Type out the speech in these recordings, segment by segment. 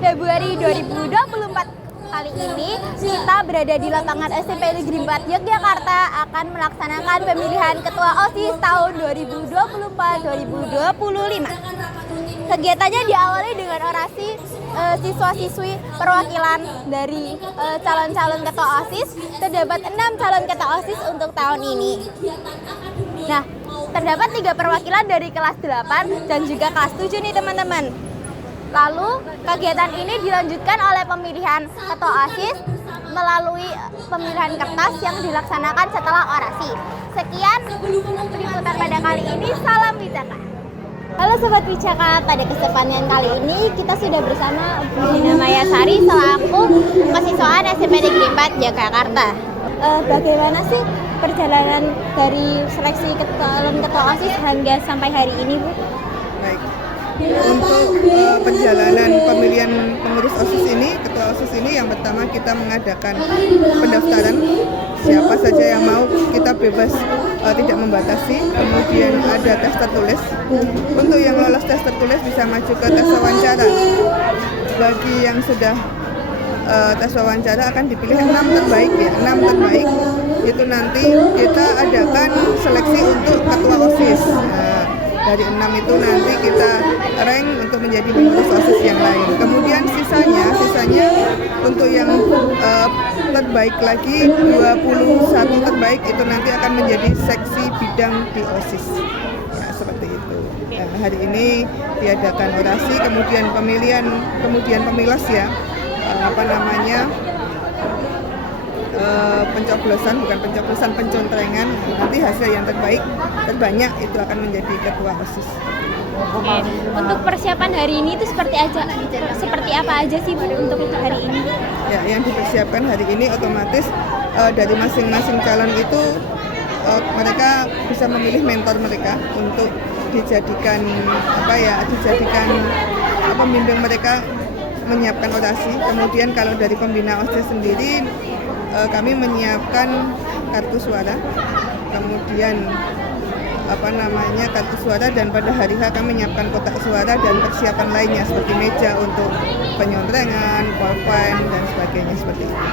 Februari 2024 kali ini kita berada di lapangan SMP Negeri 4 Yogyakarta akan melaksanakan pemilihan Ketua OSIS tahun 2024-2025. Kegiatannya diawali dengan orasi siswa-siswi perwakilan dari calon-calon Ketua OSIS. Terdapat 6 calon Ketua OSIS untuk tahun ini. Nah, terdapat 3 perwakilan dari kelas 8 dan juga kelas 7 nih teman-teman. Lalu kegiatan ini dilanjutkan oleh pemilihan Ketua OSIS melalui pemilihan kertas yang dilaksanakan setelah orasi. Sekian liputan pada kali ini, salam Wicaka. Halo Sobat Wicaka, pada kesempatan kali ini kita sudah bersama Bu Dina Mayasari selaku mahasiswaan SMP Negeri 4 Yogyakarta. Bagaimana sih perjalanan dari seleksi Ketua OSIS hingga sampai hari ini, Bu? Baik. Untuk perjalanan pemilihan pengurus OSIS ini, Ketua OSIS ini, yang pertama kita mengadakan pendaftaran. Siapa saja yang mau, kita bebas, tidak membatasi. Kemudian ada tes tertulis. Untuk yang lolos tes tertulis bisa maju ke tes wawancara. Bagi yang sudah tes wawancara akan dipilih 6 terbaik ya. 6 terbaik itu nanti kita adakan seleksi untuk Ketua OSIS. Dari 6 itu nanti kita rank untuk menjadi pengurus OSIS yang lain. Kemudian sisanya untuk yang terbaik lagi, 21 terbaik itu nanti akan menjadi seksi bidang di OSIS. Ya, seperti itu. Nah, hari ini diadakan orasi, kemudian pemilas ya. Pencontrengan. Nanti hasil yang terbanyak itu akan menjadi Ketua OSIS. Oke. Untuk persiapan hari ini itu seperti apa aja sih Bu untuk hari ini? Ya, yang dipersiapkan hari ini otomatis dari masing-masing calon itu mereka bisa memilih mentor mereka untuk dijadikan pembimbing mereka menyiapkan orasi. Kemudian kalau dari pembina OSIS sendiri kami menyiapkan kartu suara, kemudian kartu suara, dan pada hari H kami menyiapkan kotak suara dan persiapan lainnya seperti meja untuk penyontrengan, pulpen dan sebagainya seperti itu.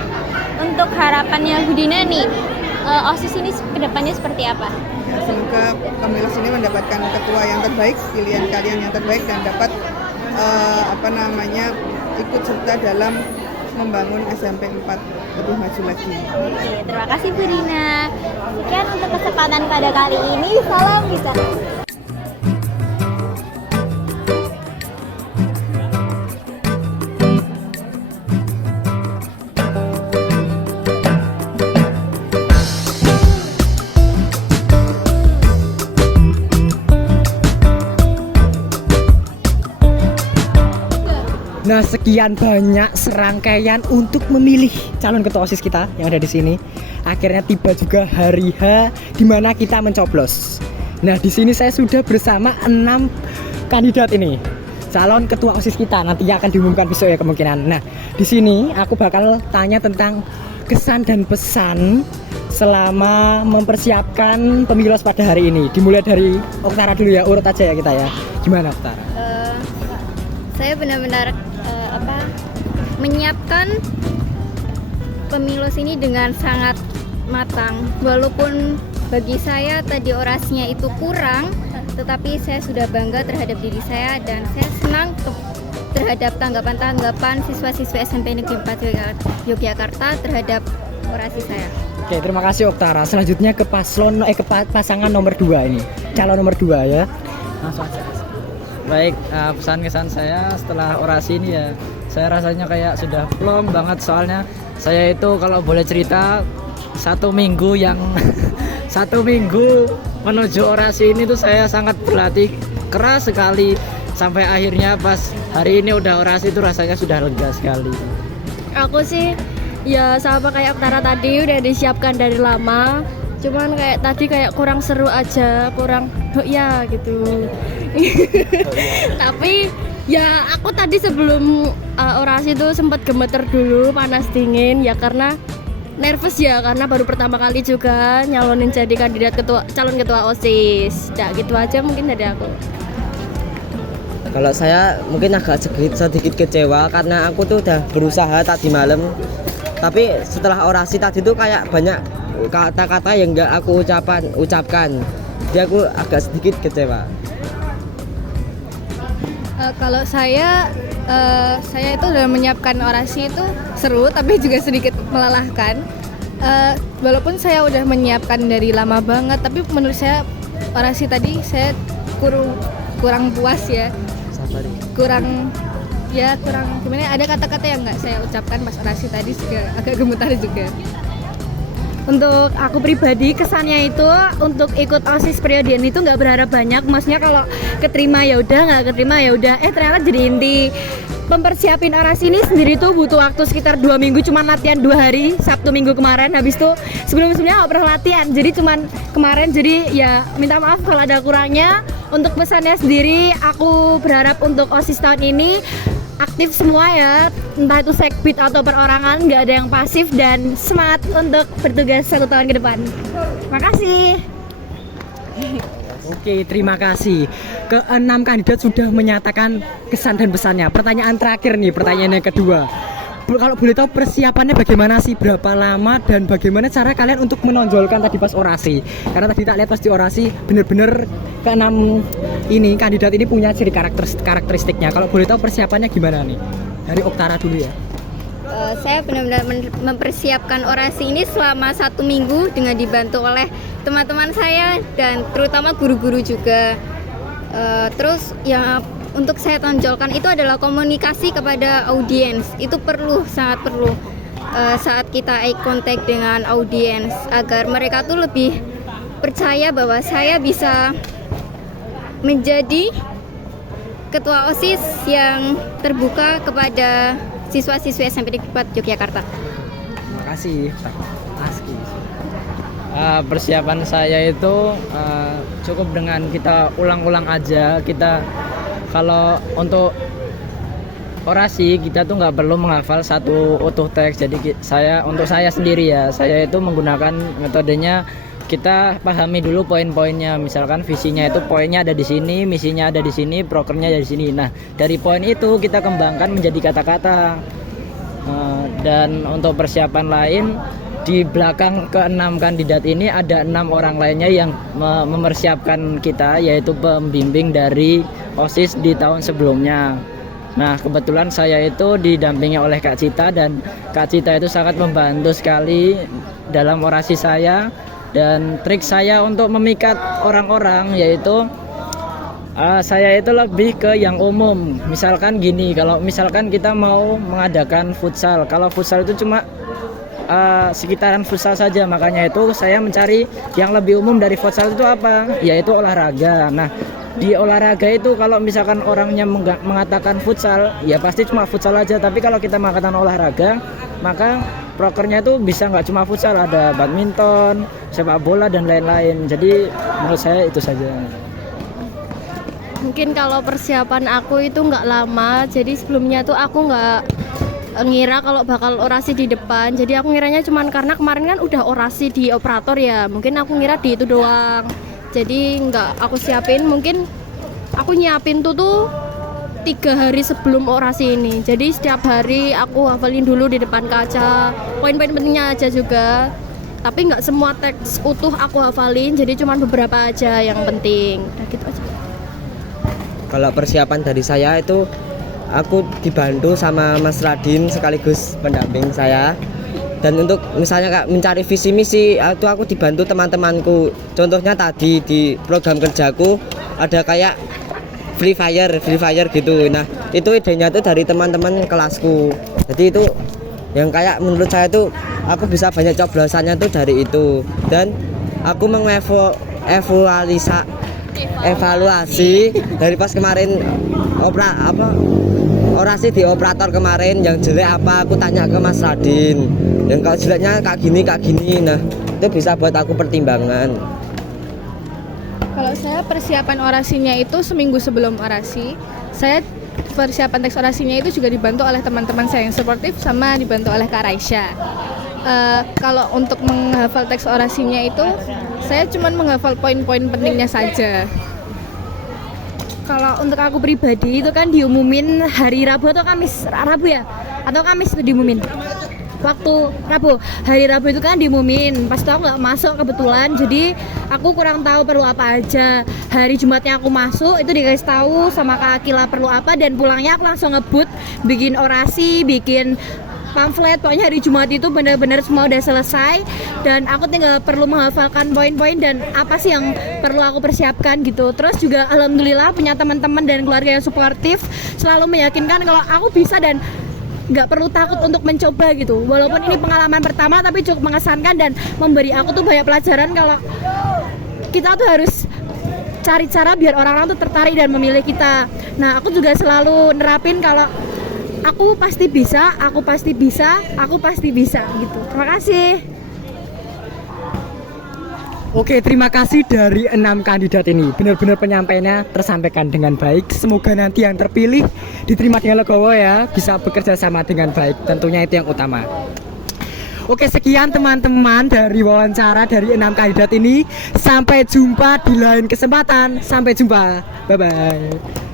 Untuk harapannya Bu Dina nih, OSIS ini kedepannya seperti apa? Ya, semoga pemilas ini mendapatkan ketua yang terbaik, pilihan kalian yang terbaik, dan dapat ikut serta dalam membangun SMP 4 lebih maju lagi. Oke, terima kasih Bu Dina. Sekian untuk kesempatan pada kali ini. Salam Wicaka. Nah, sekian banyak serangkaian untuk memilih calon ketua OSIS kita yang ada di sini. Akhirnya tiba juga hari H di mana kita mencoblos. Nah, di sini saya sudah bersama 6 kandidat ini. Calon ketua OSIS kita nantinya akan diumumkan besok ya kemungkinan. Nah, di sini aku bakal tanya tentang kesan dan pesan selama mempersiapkan pemilos pada hari ini. Dimulai dari Oktara dulu ya, urut aja ya kita ya. Gimana Oktara? Saya benar-benar menyiapkan pemilu ini dengan sangat matang. Walaupun bagi saya tadi orasinya itu kurang, tetapi saya sudah bangga terhadap diri saya dan saya senang terhadap tanggapan-tanggapan siswa-siswa SMP Negeri 4 Yogyakarta terhadap orasi saya. Oke, terima kasih Oktara. Selanjutnya ke pasangan nomor 2 ini. Calon nomor 2 ya. Langsung aja. Baik, pesan kesan saya setelah orasi ini ya, saya rasanya kayak sudah plong banget, soalnya saya itu kalau boleh cerita 1 minggu menuju orasi ini tuh saya sangat berlatih keras sekali, sampai akhirnya pas hari ini udah orasi itu rasanya sudah lega sekali. Aku sih ya sama kayak Oktara tadi, udah disiapkan dari lama, cuman kayak tadi kayak kurang seru aja, kurang ya gitu. Tapi ya aku tadi sebelum orasi itu sempat gemeter dulu, panas dingin ya, karena nervous ya, karena baru pertama kali juga nyalonin jadi calon ketua OSIS. Nah, gitu aja mungkin dari aku. Kalau saya mungkin agak sedikit kecewa karena aku tuh udah berusaha tadi malam, tapi setelah orasi tadi tuh kayak banyak kata-kata yang nggak aku ucapkan. Jadi aku agak sedikit kecewa. Kalau saya itu dalam menyiapkan orasi itu seru tapi juga sedikit melelahkan. Walaupun saya udah menyiapkan dari lama banget, tapi menurut saya orasi tadi saya kurang puas ya. Kurang gimana? Ada kata-kata yang nggak saya ucapkan pas orasi tadi juga agak gemetar juga. Untuk aku pribadi kesannya itu untuk ikut OSIS periode ini tuh nggak berharap banyak. Maksudnya kalau keterima ya udah, nggak keterima ya udah. Ternyata jadi inti mempersiapin orasi ini sendiri tuh butuh waktu sekitar 2 minggu, cuman latihan 2 hari, Sabtu Minggu kemarin. Habis itu sebelumnya nggak pernah latihan, jadi cuman kemarin. Jadi ya minta maaf kalau ada kurangnya. Untuk pesannya sendiri, aku berharap untuk OSIS tahun ini aktif semua ya, entah itu sekbid atau perorangan, nggak ada yang pasif, dan semangat untuk bertugas 1 tahun ke depan. Makasih. Oke, terima kasih. Ke-6 kandidat sudah menyatakan kesan dan pesannya. Pertanyaan terakhir nih, pertanyaan yang kedua. Kalau boleh tahu persiapannya bagaimana sih? Berapa lama dan bagaimana cara kalian untuk menonjolkan tadi pas orasi? Karena tadi tak lihat pas di orasi bener-bener ke-6 ini kandidat ini punya ciri karakteristiknya. Kalau boleh tahu persiapannya gimana nih? Dari Oktara dulu ya. Saya benar-benar mempersiapkan orasi ini selama 1 minggu dengan dibantu oleh teman-teman saya dan terutama guru-guru juga. Terus yang untuk saya tonjolkan itu adalah komunikasi kepada audiens. Itu sangat perlu saat kita eye contact dengan audiens, agar mereka tuh lebih percaya bahwa saya bisa menjadi ketua OSIS yang terbuka kepada siswa-siswi SMP Negeri 4 Yogyakarta. Terima kasih, Pak Aski. Persiapan saya itu cukup dengan kita ulang-ulang aja. Kita kalau untuk orasi kita tuh nggak perlu menghafal satu utuh teks. Jadi untuk saya sendiri ya, saya itu menggunakan metodenya kita pahami dulu poin-poinnya. Misalkan visinya itu poinnya ada di sini, misinya ada di sini, prokernya ada di sini. Nah, dari poin itu kita kembangkan menjadi kata-kata. Dan untuk persiapan lain, di belakang ke-6 kandidat ini ada 6 orang lainnya yang mempersiapkan kita, yaitu pembimbing dari OSIS di tahun sebelumnya. Nah, kebetulan saya itu didampingi oleh Kak Cita, dan Kak Cita itu sangat membantu sekali dalam orasi saya. Dan trik saya untuk memikat orang-orang yaitu saya itu lebih ke yang umum. Misalkan gini, kalau misalkan kita mau mengadakan futsal, kalau futsal itu cuma sekitaran futsal saja, makanya itu saya mencari yang lebih umum dari futsal itu apa? Yaitu olahraga. Nah, di olahraga itu kalau misalkan orangnya mengatakan futsal, ya pasti cuma futsal aja. Tapi kalau kita mengatakan olahraga, maka prokernya itu bisa nggak cuma futsal, ada badminton, sepak bola dan lain-lain. Jadi menurut saya itu saja. Mungkin kalau persiapan aku itu nggak lama, jadi sebelumnya tuh aku nggak ngira kalau bakal orasi di depan. Jadi aku ngiranya cuman karena kemarin kan udah orasi di operator ya, mungkin aku ngira di itu doang. Jadi nggak aku siapin, mungkin aku nyiapin tuh 3 hari sebelum orasi ini. Jadi setiap hari aku hafalin dulu di depan kaca, poin-poin pentingnya aja juga. Tapi nggak semua teks utuh aku hafalin, jadi cuma beberapa aja yang penting. Nah, gitu aja. Kalau persiapan dari saya itu aku dibantu sama Mas Radin sekaligus pendamping saya. Dan untuk misalnya Kak mencari visi misi itu aku dibantu teman-temanku. Contohnya tadi di program kerjaku ada kayak Free Fire gitu. Nah, itu idenya tuh dari teman-teman kelasku. Jadi itu yang kayak menurut saya tuh aku bisa banyak coblosannya tuh dari itu. Dan aku evaluasi dari pas kemarin orasi di operator kemarin, yang jelek apa aku tanya ke Mas Radin, yang kalau jeleknya kak gini. Nah, itu bisa buat aku pertimbangan. Kalau saya persiapan orasinya itu seminggu sebelum orasi. Saya persiapan teks orasinya itu juga dibantu oleh teman-teman saya yang suportif, sama dibantu oleh Kak Raisya. Kalau untuk menghafal teks orasinya itu saya cuma menghafal poin-poin pentingnya saja. Kalau untuk aku pribadi itu kan diumumin hari Rabu atau Kamis, Rabu ya? Atau Kamis itu diumumin? Waktu Rabu, hari Rabu itu kan diumumin, pas itu aku nggak masuk kebetulan, jadi aku kurang tahu perlu apa aja. Hari Jumatnya aku masuk, itu dikasih tahu sama Kak Akila perlu apa, dan pulangnya aku langsung ngebut, bikin orasi, bikin pamflet. Pokoknya hari Jumat itu benar-benar semua udah selesai dan aku tinggal perlu menghafalkan poin-poin dan apa sih yang perlu aku persiapkan gitu. Terus juga alhamdulillah punya teman-teman dan keluarga yang suportif, selalu meyakinkan kalau aku bisa dan nggak perlu takut untuk mencoba gitu. Walaupun ini pengalaman pertama tapi cukup mengesankan dan memberi aku tuh banyak pelajaran kalau kita tuh harus cari cara biar orang-orang tuh tertarik dan memilih kita. Nah, aku juga selalu nerapin kalau aku pasti bisa, aku pasti bisa, aku pasti bisa gitu. Terima kasih. Oke, terima kasih dari 6 kandidat ini. Benar-benar penyampaiannya tersampaikan dengan baik. Semoga nanti yang terpilih diterima dengan legowo ya, bisa bekerja sama dengan baik. Tentunya itu yang utama. Oke, sekian teman-teman dari wawancara dari 6 kandidat ini. Sampai jumpa di lain kesempatan. Sampai jumpa. Bye-bye.